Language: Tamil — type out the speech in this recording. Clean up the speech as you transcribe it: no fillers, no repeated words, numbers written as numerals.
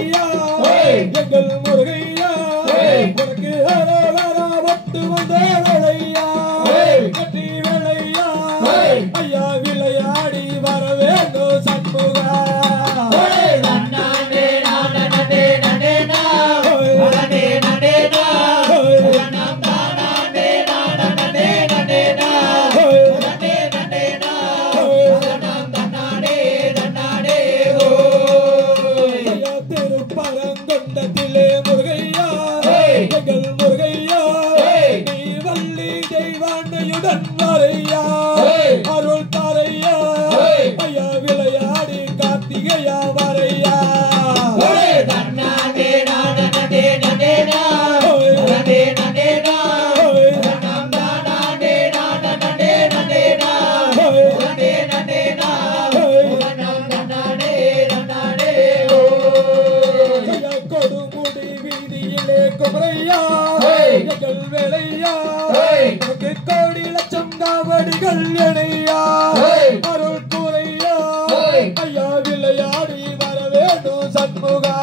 எங்கள் முருகையா உனக்கு வட்டு வந்த வேளையா கட்டி வேளையா ஐயா விளையாடி வர வேண்டும் சண்முகா பரங்கொண்டத்திலே முருகையா எங்கள் முருகையா நீ வள்ளி தெய்வாண்மையுடன் வரையா அருள் தாரையா ஐயா விளையாடி கார்த்திகையா வரையா குமரையா எங்கள் வேளையா கோடி லட்சம் காவடிகள் எனையா அருள் கூரையா ஐயா விளையாடி வர வேண்டும் சண்முகா